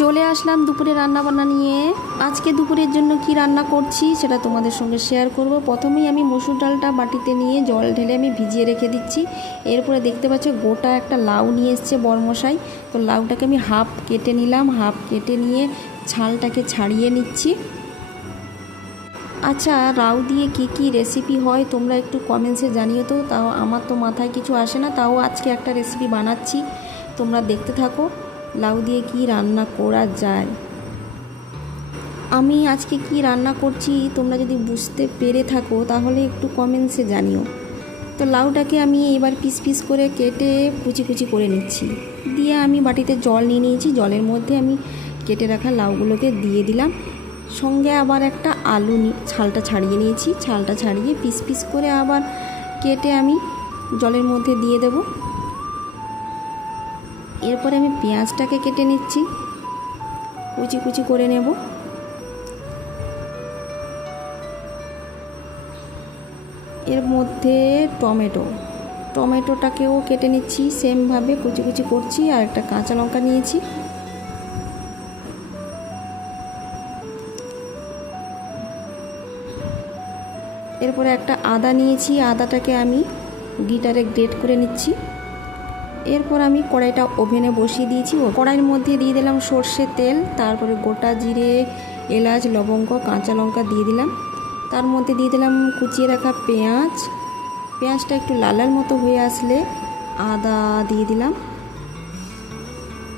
চলে আসলাম দুপুরে রান্নাবান্না নিয়ে। আজকে দুপুরের জন্য কি রান্না করছি সেটা তোমাদের সঙ্গে শেয়ার করব। প্রথমেই আমি মসুর ডালটা বাটিতে নিয়ে জল ঢেলে আমি ভিজিয়ে রেখে দিচ্ছি। এরপরে দেখতে পাচ্ছ গোটা একটা লাউ নিয়ে এসছে বরমশাই। তো লাউটাকে আমি হাফ কেটে নিলাম, হাফ কেটে নিয়ে ছালটাকে ছাড়িয়ে নিচ্ছি। আচ্ছা, লাউ দিয়ে কি রেসিপি হয় তোমরা একটু কমেন্টসে জানিও তো। তাও আমার তো মাথায় কিছু আসে না, তাও আজকে একটা রেসিপি বানাচ্ছি, তোমরা দেখতে থাকো লাউ দিয়ে কি রান্না করা যায়। আমি আজকে কি রান্না করছি তোমরা যদি বুঝতে পেরে থাকো তাহলে একটু কমেন্টসে জানিও। তো লাউটাকে আমি এবার পিস পিস করে কেটে কুচি কুচি করে নিচ্ছি। দিয়ে আমি বাটিতে জল নিয়ে নিয়েছি, জলের মধ্যে আমি কেটে রাখা লাউগুলোকে দিয়ে দিলাম। সঙ্গে আবার একটা আলু ছালটা ছাড়িয়ে নিয়েছি, ছালটা ছাড়িয়ে পিস পিস করে আবার কেটে আমি জলের মধ্যে দিয়ে দেব। এরপরে আমি পেঁয়াজটাকে কেটে নিচ্ছি, কুচি কুচি করে নেব। এর মধ্যে টমেটোটাকেও কেটে নিচ্ছি, সেমভাবে কুচি কুচি করছি। আর একটা কাঁচা লঙ্কা নিয়েছি। এরপরে একটা আদা নিয়েছি, আদাটাকে আমি গিটারে গ্রেট করে নিচ্ছি। এরপর আমি কড়াইটা ওভেনে বসিয়ে দিয়েছি। কড়াইয়ের মধ্যে দিয়ে দিলাম সর্ষের তেল, তারপরে গোটা জিরে, এলাচ, লবঙ্গ, কাঁচা লঙ্কা দিয়ে দিলাম। তার মধ্যে দিয়ে দিলাম কুচিয়ে রাখা পেঁয়াজটা একটু লাল লাল মতো হয়ে আসলে আদা দিয়ে দিলাম।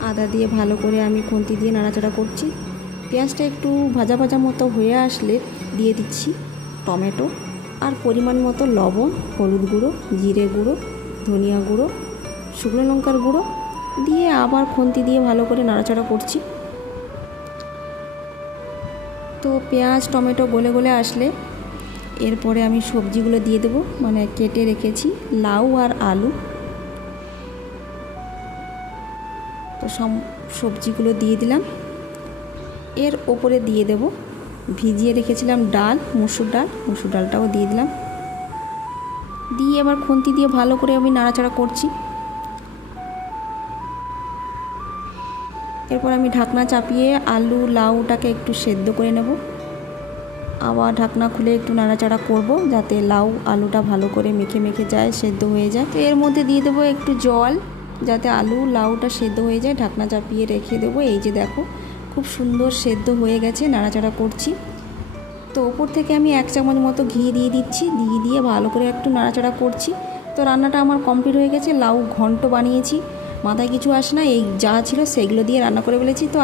আদা দিয়ে ভালো করে আমি খুন্তি দিয়ে নাড়াচাড়া করছি। পেঁয়াজটা একটু ভাজা ভাজা মতো হয়ে আসলে দিয়ে দিচ্ছি টমেটো আর পরিমাণ মতো লবণ, হলুদ গুঁড়ো, জিরে গুঁড়ো, ধনিয়া গুঁড়ো, শুকনো লঙ্কার গুঁড়ো দিয়ে আবার খুন্তি দিয়ে ভালো করে নাড়াচাড়া করছি। তো পেঁয়াজ টমেটো গলে গলে আসলে এরপরে আমি সবজিগুলো দিয়ে দেবো, মানে কেটে রেখেছি লাউ আর আলু। তো সব সবজিগুলো দিয়ে দিলাম। এর ওপরে দিয়ে দেব ভিজিয়ে রেখেছিলাম মসুর ডালটাও দিয়ে দিলাম। দিয়ে এবার খুন্তি দিয়ে ভালো করে আমি নাড়াচাড়া করছি। এরপর আমি ঢাকনা চাপিয়ে আলু লাউটাকে একটু সেদ্ধ করে নেব। আবার ঢাকনা খুলে একটু নাড়াচাড়া করব যাতে লাউ আলুটা ভালো করে মেখে মেখে যায়, সেদ্ধ হয়ে যায়। তো এর মধ্যে দিয়ে দেবো একটু জল যাতে আলু লাউটা সেদ্ধ হয়ে যায়। ঢাকনা চাপিয়ে রেখে দেবো। এই যে দেখো খুব সুন্দর সেদ্ধ হয়ে গেছে, নাড়াচাড়া করছি। তো ওপর থেকে আমি 1 চামচ মতো ঘি দিয়ে দিচ্ছি, দিয়ে ভালো করে একটু নাড়াচাড়া করছি। তো রান্নাটা আমার কমপ্লিট হয়ে গেছে। লাউ ঘন্ট বানিয়েছি, মাথায় কিছু আসে না, এই যা ছিল সেগুলো দিয়ে রান্না করে ফেলেছি। তো